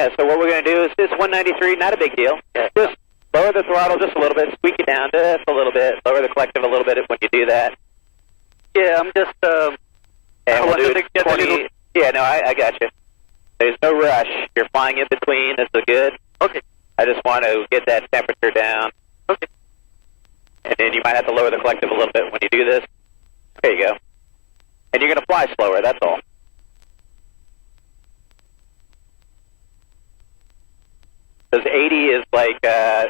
Yeah, so what we're going to do is this 193, not a big deal. Just lower the throttle just a little bit, squeak it down just a little bit, lower the collective a little bit when you do that. Yeah, I'm just, and we'll do to get 20. a little... Yeah, no, I got you. There's no rush. You're flying in between. This is good. Okay. I just want to get that temperature down. Okay. And then you might have to lower the collective a little bit when you do this. There you go. And you're going to fly slower, that's all. Because 80 is like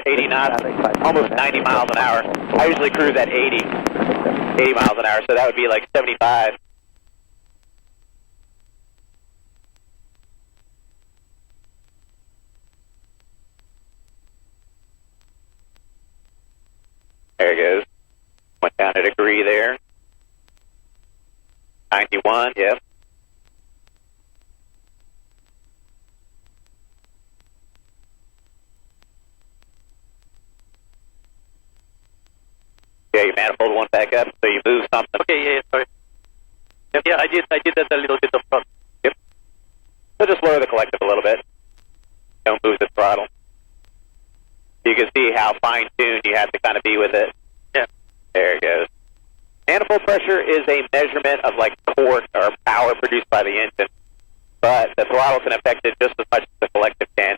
80 knots, almost 90 miles an hour. I usually cruise at 80 miles an hour, so that would be like 75. There it goes. Went down a degree there. 91, yep. Yeah, your manifold went back up, so you move something. Okay, yeah, sorry. Yep. Yeah, I did that a little bit of front. Yep. So just lower the collective a little bit. Don't move the throttle. You can see how fine-tuned you have to kind of be with it. Yeah. There it goes. Manifold pressure is a measurement of like torque or power produced by the engine, but the throttle can affect it just as much as the collective can.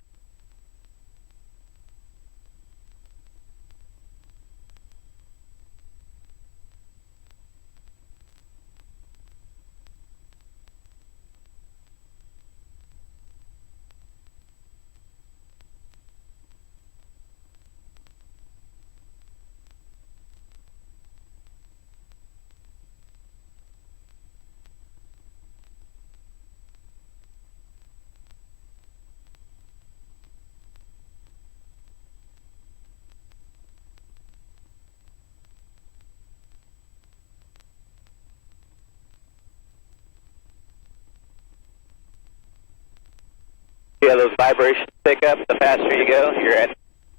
See how those vibrations pick up the faster you go? You're at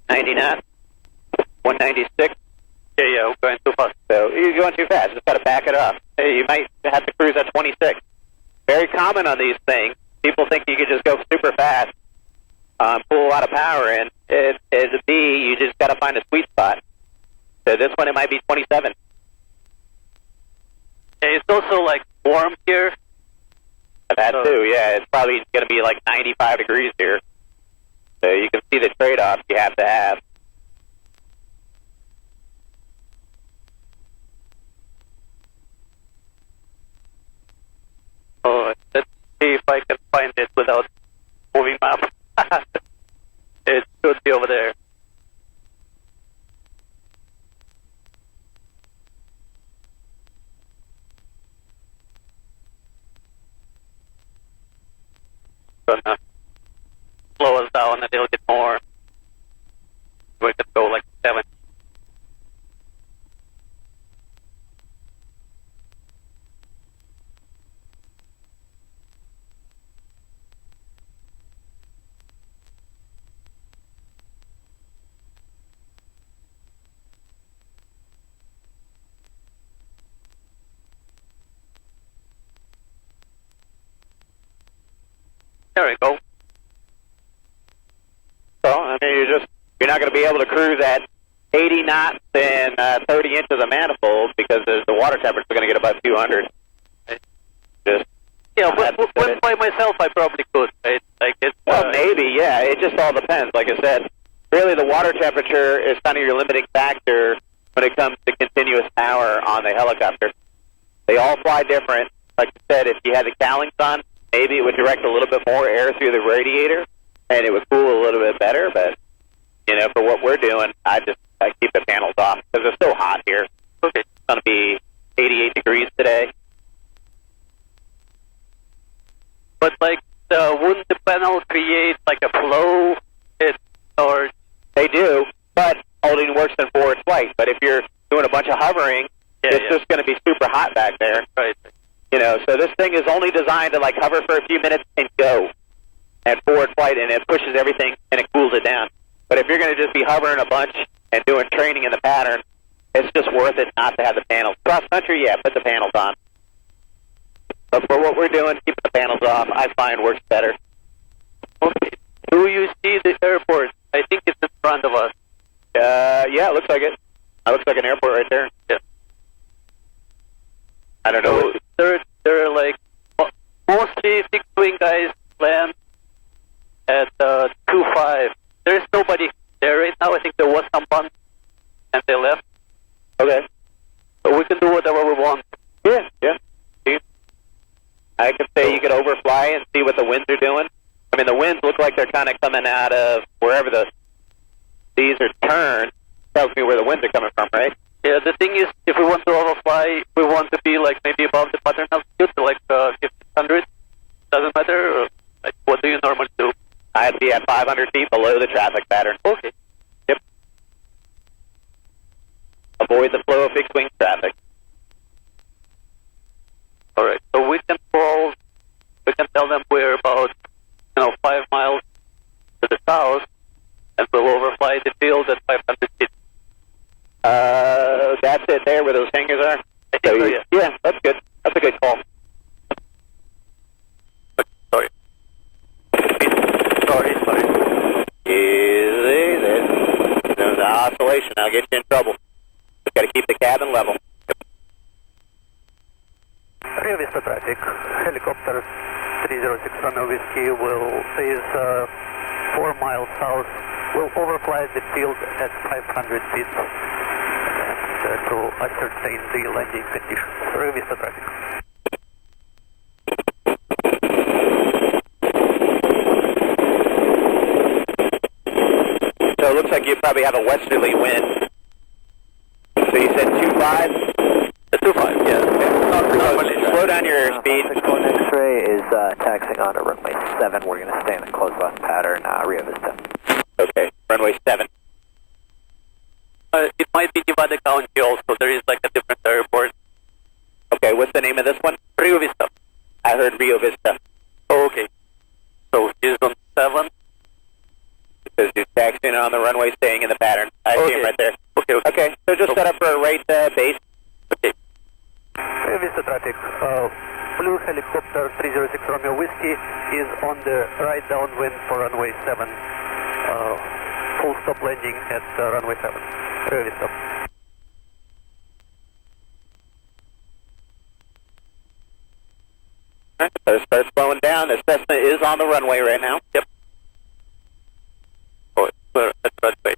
90 knots, 196. Yeah, I'm going too fast. So you're going too fast. Just got to back it off. Hey, you might have to cruise at 26. Very common on these things. People think you could just go super fast, pull a lot of power in. It'd be, you just got to find a sweet spot. So this one, it might be 27. Yeah, it's also like warm here. That too, yeah. It's probably going to be like 95 degrees here. So you can see the trade-off you have to have. Oh, let's see if I can find it without moving map. It should be over there. Gonna slow us down a little bit more. We could go like 7. There we go. So, I mean, you're not going to be able to cruise at 80 knots and 30 inches of manifold because the water temperature is going to get above 200. Just Yeah, when by myself I probably could. Right? Like it's, well, maybe, yeah. It just all depends. Like I said, really the water temperature is kind of your limiting factor when it comes to continuous power on the helicopter. They all fly different. Like I said, if you had the cowlings on, maybe it would direct a little bit more air through the radiator, and it would cool a little bit better. But, you know, for what we're doing, I keep the panels off because it's so hot here. It's going to be 88 degrees today. But, like, wouldn't the panel create, like, a flow? Or They do, but only works in forward flight. But if you're doing a bunch of hovering, it's just going to be super hot back there. Right. You know, so this thing is only designed to like hover for a few minutes and go at forward flight, and it pushes everything and it cools it down. But if you're going to just be hovering a bunch and doing training in the pattern, it's just worth it not to have the panels. Cross country, yeah, put the panels on. But for what we're doing, keeping the panels off, I find works better. Okay. Do you see the airport? I think it's in front of us. Yeah, it looks like it. It looks like an airport right there. Yeah. I don't know. So there are like mostly fixed-wing guys land at 2-5. There's nobody there right now. I think there was someone, and they left. Okay. So we can do whatever we want. Yeah, yeah. See? I could say you could overfly and see what the winds are doing. I mean, the winds look like they're kind of coming out of wherever these are turned. Tells me where the winds are coming from, right? Yeah, the thing is, if we want to overfly, we want to be like maybe above the pattern altitude, like 1500. Doesn't matter. Or, like, what do you normally do? I'd be at 500 feet below the traffic pattern. Okay. Yep. Avoid the flow of fixed-wing traffic. All right. So we can call. We can tell them we're about 5 miles to the south, and we'll overfly the field at 500 feet. That's it there where those hangars are? I think so, yeah. Yeah, that's good. That's a good call. Sorry. Easy. There's an oscillation. I'll get you in trouble. Just got to keep the cabin level. Rio Vista traffic. Helicopter 306 Romeo Whiskey will is 4 miles south. Will overfly the field at 500 feet to ascertain the landing conditions. Rio Vista traffic. So it looks like you probably have a westerly wind. So you said 2.5? 2-5, yeah. Slow down your speed. Concord X-ray is taxiing on to runway 7. We're going to stay in the close left pattern, Rio Vista. Okay, runway 7. It might be Nevada County also. There is like a different airport. Okay, what's the name of this one? Rio Vista. I heard Rio Vista. Oh, okay. So he's on 7. Because you're taxiing on the runway, staying in the pattern. I see him right there. Okay. Okay, so just set up for a right base. Okay. Rio Vista traffic. Blue helicopter 306 Romeo Whiskey is on the right downwind for runway 7. Full stop landing at runway 7. Rio Vista. All right, so start slowing down. The Cessna is on the runway right now. Yep. Oh, we're at runway.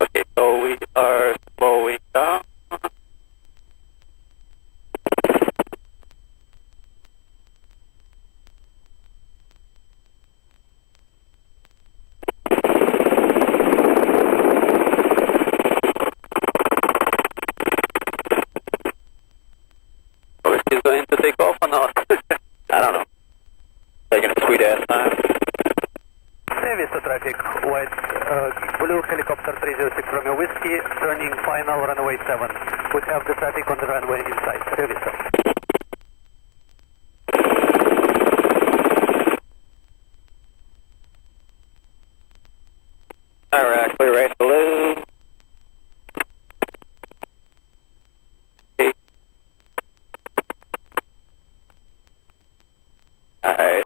Okay, so we are slowing down. Oh, is he going to take off or not? I don't know. Taking a sweet ass time. Rio Vista traffic. White blue helicopter 306 Romeo Whiskey turning final runway 7. We have the traffic on the runway inside. Rio Vista. All right, clear right